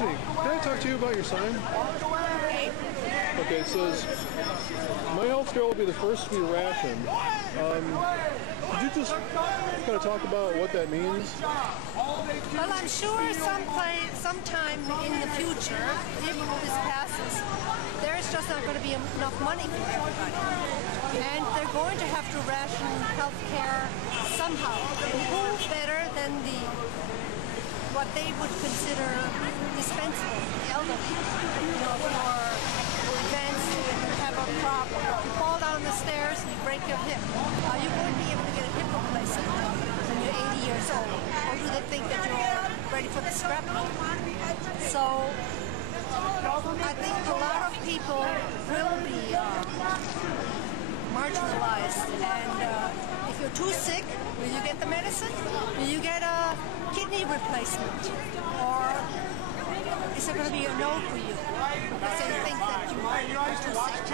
Excuse me, can I talk to you about your sign? Okay, it says, my health care will be the first to be rationed. Could you just kind of talk about what that means? Well, I'm sure sometime in the future, if this passes, there's just not going to be enough money for everybody. And they're going to have to ration health care somehow. And who better than what they would consider dispensable, the elderly, or advanced and have a problem. If you fall down the stairs and you break your hip, are you going to be able to get a hip replacement when you're 80 years old? Or do they think that you're ready for the scrap heap? So I think a lot of people will be marginalized, and if you're too sick, will you get the medicine? Will you get a kidney replacement? Or is there going to be a no for you because they think that you are too sick?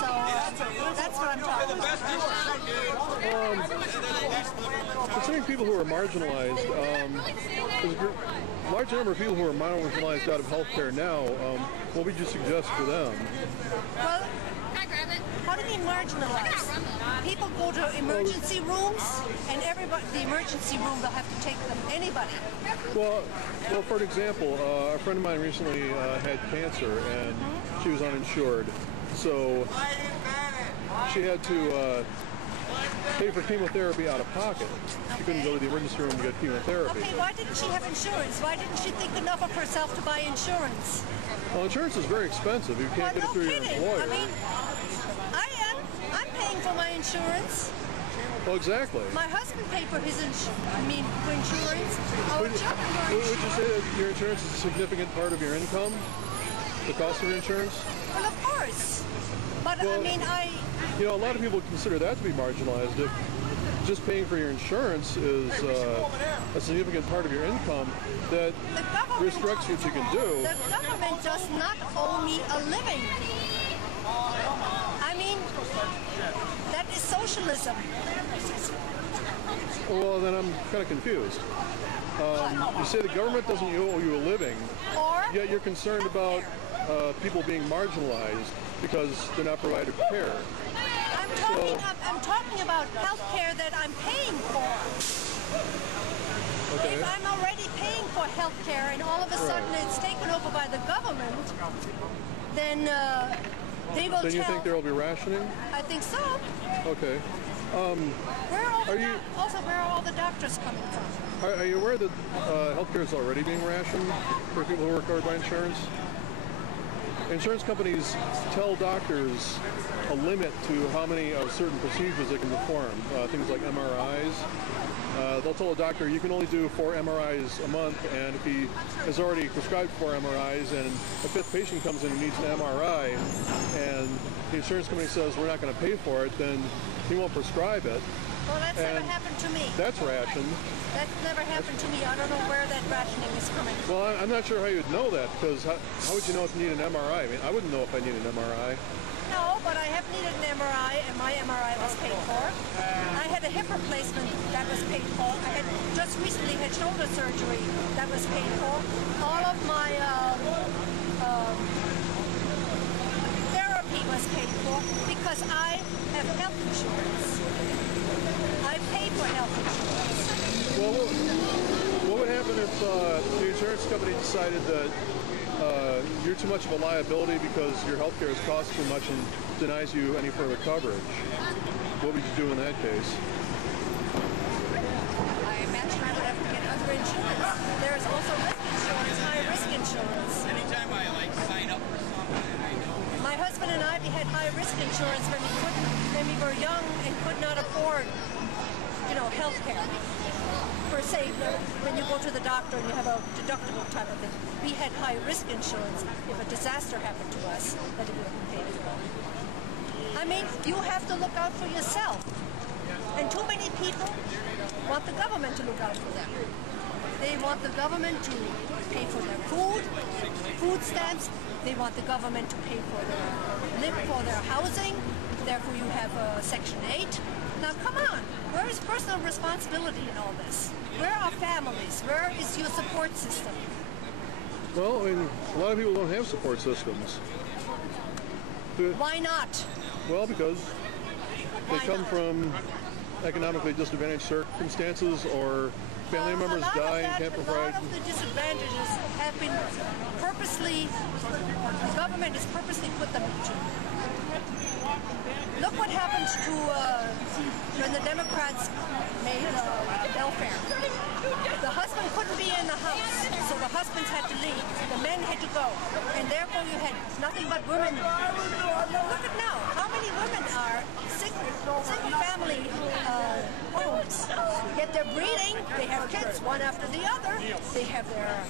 So that's what I'm talking about. Concerning people who are marginalized, there's a large number of people who are marginalized out of healthcare now. What would you suggest for them? Well, how do you mean marginalized? People go to emergency rooms, and the emergency room will have to take them. Anybody. Well, for example, a friend of mine recently had cancer, and she was uninsured, so she had to pay for chemotherapy out of pocket. She couldn't go to the emergency room to get chemotherapy. Okay, why didn't she have insurance? Why didn't she think enough of herself to buy insurance? Well, insurance is very expensied. You can't get it through your employer. I mean, I'm paying for my insurance. Well, exactly. My husband paid for his insurance. Would you say that your insurance is a significant part of your income? The cost of your insurance? Well, of course. But well, I mean, you know, a lot of people consider that to be marginalized. If just paying for your insurance is a significant part of your income, that restricts what you can do. The government does not owe me a living. I mean, that is socialism. Well, then I'm kind of confused. You say the government doesn't owe you a living, yet you're concerned about people being marginalized because they're not provided care. I'm talking about health care that I'm paying for. Okay. If I'm already paying for health care and all of a sudden it's taken over by the government, then they will Then you think there will be rationing? I think so. Okay. Where are all the doctors coming from? Are you aware that healthcare is already being rationed for people who are covered by insurance? Insurance companies tell doctors a limit to how many certain procedures they can perform, things like MRIs. They'll tell a doctor you can only do 4 MRIs a month, and if he has already prescribed 4 MRIs and a 5th patient comes in and needs an MRI, and the insurance company says we're not going to pay for it, then he won't prescribe it. Well, that's never happened to me. That's rationed. That's never happened to me. I don't know where that rationing is coming from. Well, I'm not sure how you'd know that, because how would you know if you need an MRI? I mean, I wouldn't know if I need an MRI. No, but I have needed an MRI, and my MRI was paid for. I had a hip replacement that was paid for. I had just recently had shoulder surgery that was paid for. All of my therapy was paid for because I have health insurance. I pay for health insurance. Well, what would happen if the insurance company decided that you're too much of a liability because your health care has cost too much and denies you any further coverage? What would you do in that case? I imagine I would have to get other insurance. There's also risk insurance, high-risk insurance. Anytime I sign up for something, I know. My husband and I, we had high-risk insurance when we were young and could not afford, health care. Per se, when you go to the doctor and you have a deductible type of thing, we had high-risk insurance. If a disaster happened to us, that it would be paid for. I mean, you have to look out for yourself. And too many people want the government to look out for them. They want the government to pay for their food stamps. They want the government to pay for their housing. Therefore, you have Section 8. Now, come on. Where is personal responsibility in all this? Where are families? Where is your support system? Well, I mean, a lot of people don't have support systems. Why not? Well, because they Why come not? from economically disadvantaged circumstances, or family members die and can't A provide. lot of the disadvantages have been purposely, the government has purposely put them into. Look what happened to when the Democrats made welfare. The husband couldn't be in the house, so the husbands had to leave. The men had to go, and therefore you had nothing but women. Look at now, how many women are single-family homes? Yet they're breeding. They have kids one after the other. They have their